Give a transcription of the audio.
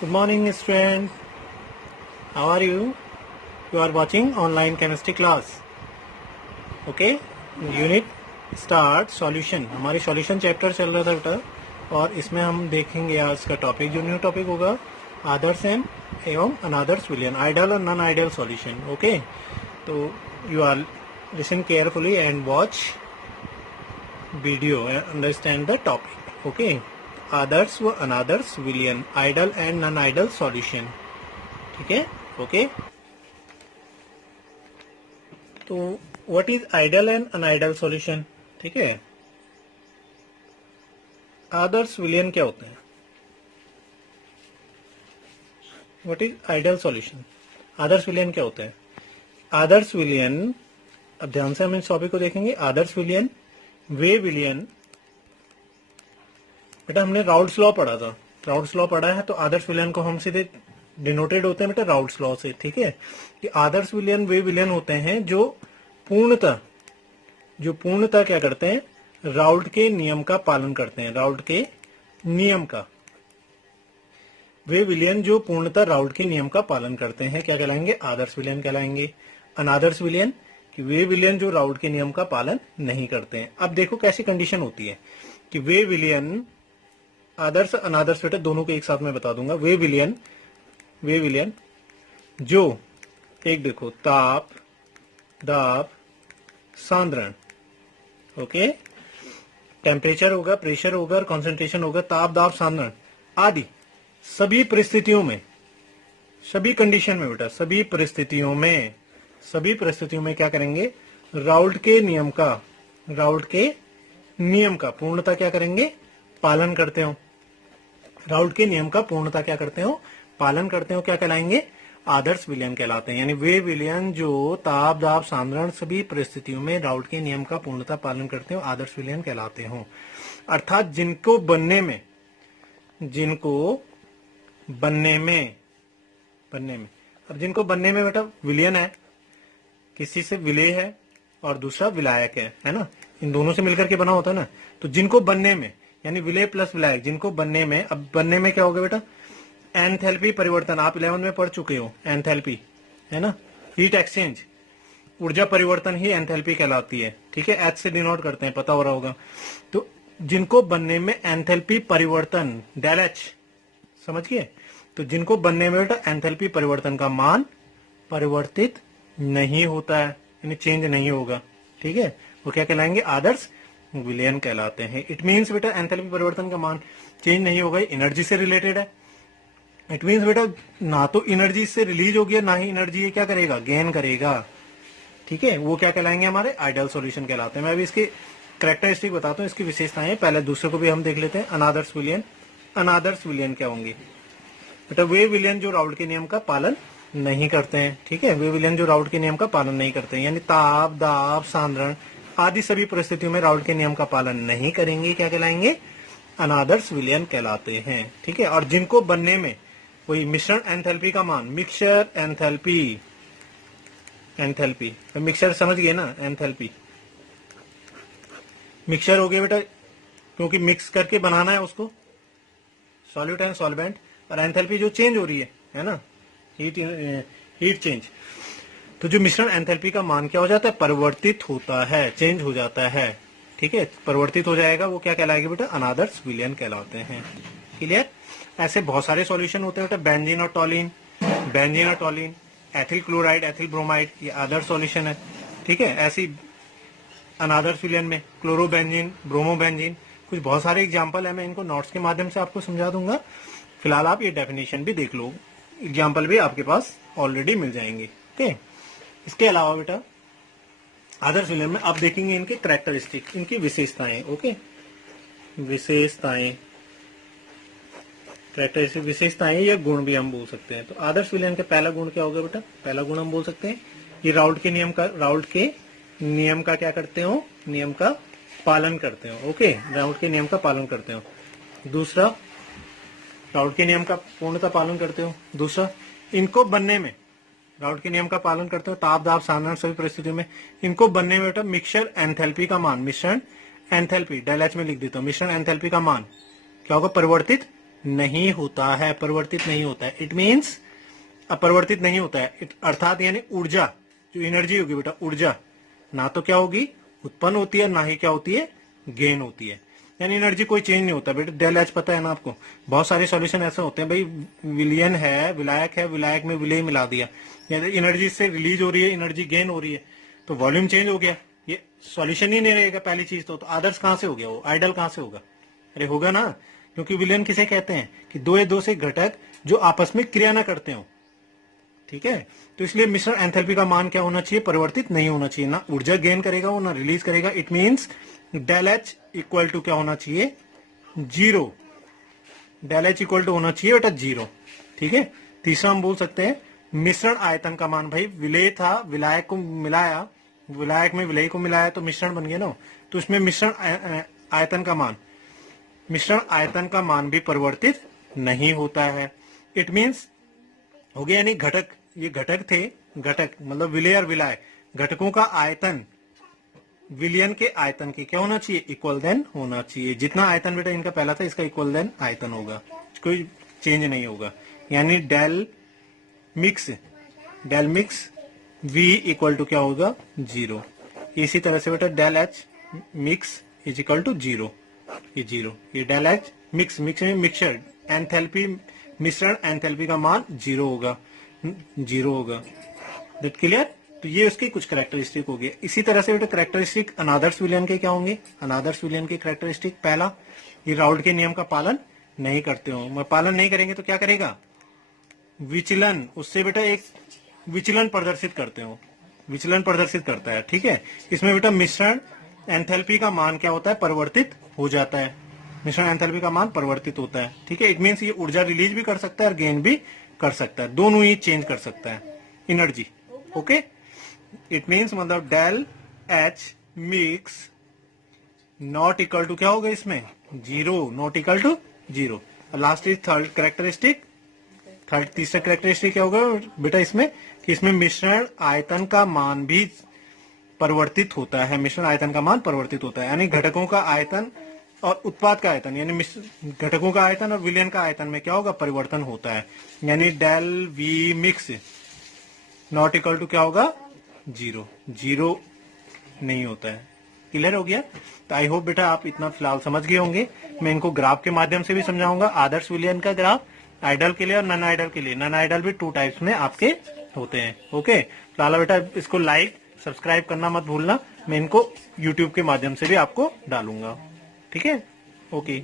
Good morning, student. How are you? You are watching online chemistry class. Okay? Unit start solution. हमारी solution chapter चल रहा था बेटा और इसमें हम देखेंगे आज का टॉपिक जो न्यू टॉपिक होगा आदर्श एवं अनादर्श विलयन आइडियल और नॉन आइडियल सॉल्यूशन. ओके, तो you are listen carefully and watch video and understand the topic. Okay, आदर्श व अनादर्श विलयन ideal and non ideal solution. ठीक है. ओके, तो what is ideal and unideal solution. ठीक है, आदर्श विलयन क्या होते हैं, व्हाट इज आइडल सॉल्यूशन. आदर्श विलयन क्या होते हैं. आदर्श विलयन, अब ध्यान से हम इस टॉपिक को देखेंगे. आदर्श विलयन वे विलयन, बेटा हमने राउल्ट्स लॉ पढ़ा था. राउल्ट्स लॉ पढ़ा है तो आदर्श विलयन को हम सीधे डिनोटेड होते हैं बेटा राउल्ट्स लॉ से. ठीक है, कि आदर्श विलयन वे विलयन होते हैं जो पूर्णतः क्या करते हैं, राउल्ट के नियम का पालन करते हैं. राउल्ट के नियम का, वे विलयन जो पूर्णतः राउल्ट के नियम का पालन करते हैं क्या कहलाएंगे, आदर्श विलयन कहलाएंगे. अनादर्श विलयन कि वे विलयन जो राउल्ट के नियम का पालन नहीं करते हैं. अब देखो कैसी कंडीशन होती है कि वे विलयन, आदर्श अनादर्श बेटा दोनों को एक साथ में बता दूंगा. वे विलयन जो एक देखो ताप, दाब, सांद्रण. ओके, टेम्परेचर होगा, प्रेशर होगा और कॉन्सेंट्रेशन होगा, ताप, दाब, सांद्रण आदि सभी परिस्थितियों में, सभी कंडीशन में बेटा, सभी परिस्थितियों में क्या करेंगे, राउल्ट के नियम का पूर्णतः क्या करेंगे, पालन करते हो. राउल्ट के नियम का पूर्णतः क्या करते हो, पालन करते हो, क्या कहलाएंगे, आदर्श विलयन कहलाते हैं. यानी वे विलयन जो ताप, दाब, सांद्रण सभी परिस्थितियों में राउल्ट के नियम का पूर्णतः पालन करते हो, आदर्श विलयन कहलाते हो. अर्थात जिनको बनने में अब जिनको बनने में बेटा विलयन है, किसी से विलेय है और दूसरा विलायक है ना, इन दोनों से मिलकर के बना होता है ना. तो जिनको बनने में यानी विलेय प्लस विलायक, जिनको बनने में, अब बनने में क्या होगा बेटा, एंथैल्पी परिवर्तन. आप 11 में पढ़ चुके हो एंथैल्पी, है ना, हीट एक्सचेंज, ऊर्जा परिवर्तन ही एंथैल्पी कहलाती है. ठीक है, एच से डिनोट करते हैं, पता हो रहा होगा. तो जिनको बनने में एंथैल्पी परिवर्तन, डेल एच, समझ गए. तो जिनको बनने में बेटा एंथैल्पी परिवर्तन का मान परिवर्तित नहीं होता है, यानी चेंज नहीं होगा. ठीक है, वो क्या कहलाएंगे, आदर्श विलयन कहलाते हैं. इट मीन्स बेटा एंथैल्पी परिवर्तन का मान चेंज नहीं होगा, एनर्जी से रिलेटेड है. इट मीन्स बेटा ना तो एनर्जी से रिलीज होगी ना ही एनर्जी ये क्या करेगा, गेन करेगा. ठीक है, वो क्या कहलाएंगे, हमारे आइडियल सॉल्यूशन कहलाते हैं. मैं अभी इसकी कैरेक्टरिस्टिक बताता हूँ, इसकी विशेषताएं. पहले दूसरे को भी हम देख लेते हैं. अनादर्श विलयन क्या होंगे बेटा, वे विलयन जो राउल्ट के नियम का पालन नहीं करते हैं. ठीक है, वे विलयन जो राउल्ट के नियम का पालन नहीं करते हैं, यानी ताप, दाब, सांद्रण आदि सभी परिस्थितियों में राउल्ट के नियम का पालन नहीं करेंगे, क्या कहलाएंगे, अनादर्श विलयन कहलाते हैं. ठीक है, और जिनको बनने में वही मिश्रण एंथैल्पी का मान, मिक्सचर एंथैल्पी, तो मिक्सचर समझ गए ना, एंथैल्पी मिक्सचर हो गया बेटा, क्योंकि मिक्स करके बनाना है उसको, सॉल्यूट एंड सॉल्वेंट. और एंथैल्पी जो चेंज हो रही है ना, हीट चेंज. तो जो मिश्रण एंथैल्पी का मान क्या हो जाता है, परिवर्तित होता है, चेंज हो जाता है. ठीक है, परिवर्तित हो जाएगा, वो क्या कहलाएगा बेटा, अनादर्श विलयन कहलाते हैं. क्लियर. ऐसे बहुत सारे सॉल्यूशन होते हैं बेटा, बेंजीन और टॉलिन, एथिल क्लोराइड, एथिल ब्रोमाइड, ये आदर्श सॉल्यूशन है. ठीक है, ऐसी अनादर्श विलयन में क्लोरोबेंजीन, ब्रोमोबेंजीन, कुछ बहुत सारे एग्जाम्पल है. मैं इनको नोट्स के माध्यम से आपको समझा दूंगा. फिलहाल आप ये डेफिनेशन भी देख लो, एग्जाम्पल भी आपके पास ऑलरेडी मिल जाएंगे. ओके, इसके अलावा बेटा आदर्श विलयन में आप देखेंगे इनके कैरेक्टरिस्टिक, इनकी विशेषताएं. ओके, विशेषताएं या गुण भी हम बोल सकते हैं. तो आदर्श विलयन का पहला गुण क्या होगा बेटा, पहला गुण हम बोल सकते हैं ये राउल्ट के नियम का क्या करते हो, नियम का पालन करते हो. ओके, राउल्ट के नियम का पालन करते हो. दूसरा, राउल्ट के नियम का पूर्णतः पालन करते हो. दूसरा, इनको बनने में राउल्ट के नियम का पालन करते हो, ताप, दाब, सांद्रण सभी परिस्थितियों में. इनको बनने में बेटा मिक्सचर एंथैल्पी का मान, मिश्रण एंथैल्पी डेल एच में लिख देता हूं, मिश्रण एंथैल्पी का मान क्या होगा, परिवर्तित नहीं होता है, अपरिवर्तित नहीं होता है। इट मीन्स अपरिवर्तित नहीं होता है, अर्थात यानी ऊर्जा, जो एनर्जी होगी बेटा, ऊर्जा ना तो क्या होगी उत्पन्न होती है, ना ही क्या होती है गेन होती है। यानी एनर्जी कोई चेंज नहीं होता बेटा। डेल एच पता है ना आपको, बहुत सारे सॉल्यूशन ऐसे होते हैं भाई, विलियन है, विलायक में विलेय मिला दिया, यानी एनर्जी से रिलीज हो रही है, एनर्जी गेन हो रही है, तो वॉल्यूम चेंज हो गया, ये सॉल्यूशन ही नहीं रहेगा पहली चीज। तो आदर्श कहां से हो गया, वो आइडल कहां से होगा? अरे होगा ना, क्योंकि विलियन किसे कहते हैं कि दो या दो से घटक जो आपस में क्रिया ना करते हो, ठीक है। तो इसलिए मिश्रण एंथैल्पी का मान क्या होना चाहिए, परिवर्तित नहीं होना चाहिए, ना ऊर्जा गेन करेगा वो, ना रिलीज करेगा। It means del H equal to क्या होना चाहिए, zero. Del H equal to होना चाहिए बेटा जीरो, ठीक है। तीसरा हम बोल सकते हैं मिश्रण आयतन का मान, भाई विलेय था, विलायक को मिलाया, विलायक में विलेय को मिलाया तो मिश्रण बन गया ना, तो इसमें मिश्रण आयतन का मान, मिश्रण आयतन का मान भी परिवर्तित नहीं होता है। इट मींस हो गया, यानी घटक, ये घटक थे, घटक मतलब विलेय और विलाय, घटकों का आयतन विलियन के आयतन के क्या होना चाहिए, इक्वल देन होना चाहिए। जितना आयतन बेटा इनका पहला था, इसका इक्वल देन आयतन होगा, कोई चेंज नहीं होगा। यानी del mix V equal to क्या होगा, जीरो। इसी तरह से बेटा del H mix is equal to zero, ये जीरो, ये डेल एच मिक्स में मिक्सचर एंथैल्पी, मिश्रण एंथैल्पी का मान जीरो होगा, जीरो होगा। That clear? तो ये उसके कुछ कैरेक्टरिस्टिक हो गए। इसी तरह से बेटा कैरेक्टरिस्टिक अनादर्श विलयन के क्या होंगे, अनादर्श विलयन के कैरेक्टरिस्टिक, पहला ये राउल्ट के नियम का पालन नहीं करते हो, मैं पालन नहीं करेंगे तो क्या करेगा, विचलन, उससे बेटा एक विचलन प्रदर्शित करते हो, विचलन प्रदर्शित करता है, ठीक है। इसमें बेटा मिश्रण एंथैल्पी का मान क्या होता है, परिवर्तित हो जाता है, मिश्रण एंथैल्पी का मान परिवर्तित होता है, ठीक है। इट मीन्स ये ऊर्जा रिलीज भी कर सकता है और गेन भी कर सकता है, दोनों ही चेंज कर सकता है एनर्जी, ओके। इट मीन्स मतलब del H mix not equal to क्या होगा इसमें, zero, not equal to zero. Last is third characteristic, तीसरा कैरेक्टरिस्टिक क्या होगा बेटा इसमें, कि इसमें मिश्रण आयतन का मान भी परिवर्तित होता है, मिश्रण आयतन का मान परिवर्तित होता है, यानी घटकों का आयतन और उत्पाद का आयतन, यानी घटकों का आयतन और विलयन का आयतन में क्या होगा, परिवर्तन होता है। यानी del V mix not equal to क्या होगा, जीरो, जीरो नहीं होता है। क्लियर हो गया? तो आई होप बेटा आप इतना फिलहाल समझ गए होंगे। मैं इनको ग्राफ के माध्यम से भी समझाऊंगा, आदर्श विलयन का ग्राफ, आइडल के लिए और नन आइडल के लिए। नन आइडल भी 2 टाइप्स में आपके होते हैं, ओके। फिलहाल बेटा इसको लाइक सब्सक्राइब करना मत भूलना, मैं इनको यूट्यूब के माध्यम से भी आपको डालूंगा, ठीक है, ओके।